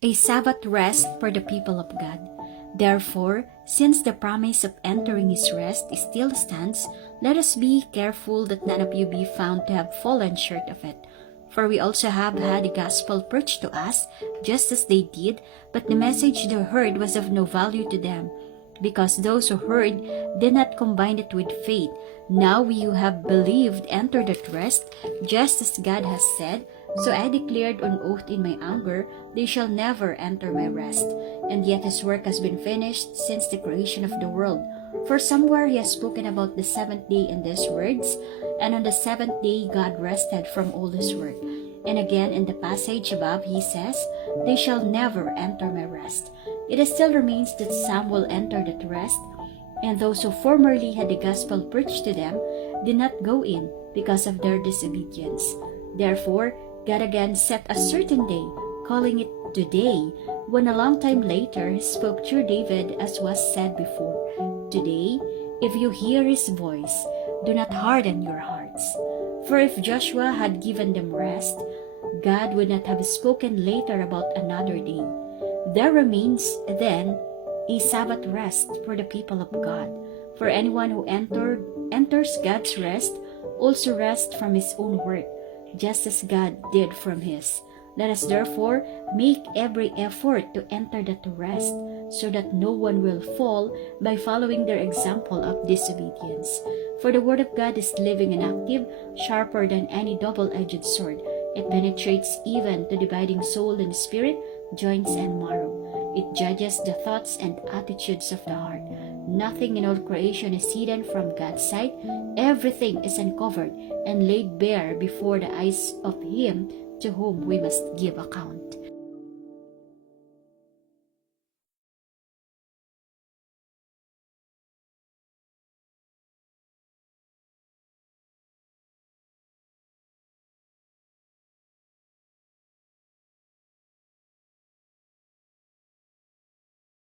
A Sabbath rest for the people of God. Therefore, since the promise of entering his rest still stands, let us be careful that none of you be found to have fallen short of it. For we also have had the gospel preached to us, just as they did, but the message they heard was of no value to them, because those who heard did not combine it with faith. Now we who have believed enter that rest, just as God has said, so I declared on oath in my anger, they shall never enter my rest. And yet his work has been finished since the creation of the world. For somewhere he has spoken about the seventh day in these words, and on the seventh day God rested from all his work. And again in the passage above he says, they shall never enter my rest. It still remains that some will enter that rest, and those who formerly had the gospel preached to them did not go in because of their disobedience. Therefore, God again set a certain day, calling it today, when a long time later he spoke through David as was said before, Today, if you hear his voice, do not harden your hearts. For if Joshua had given them rest, God would not have spoken later about another day. There remains, then, a Sabbath rest for the people of God. For anyone who enters God's rest also rests from his own work, just as God did from his. Let us therefore make every effort to enter that rest, so that no one will fall by following their example of disobedience. For the word of God is living and active, sharper than any double-edged sword. It penetrates even to dividing soul and spirit, joints and marrow. It judges the thoughts and attitudes of the heart. Nothing in all creation is hidden from God's sight. Everything is uncovered and laid bare before the eyes of Him to whom we must give account.